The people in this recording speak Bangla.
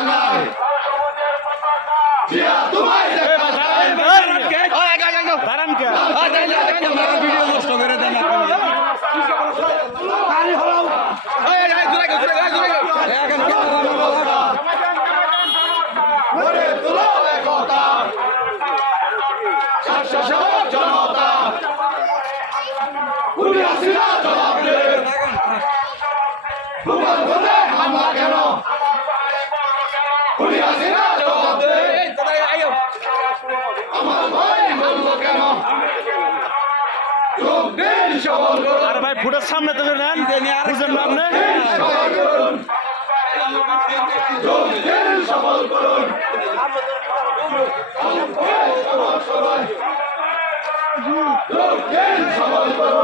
Shanghai. ভিডিও নষ্ট করে দেন জনতা হামলা কেন আর ভাই ফুটের সামনে তো নেন। বুঝেন না করুন সফল করুন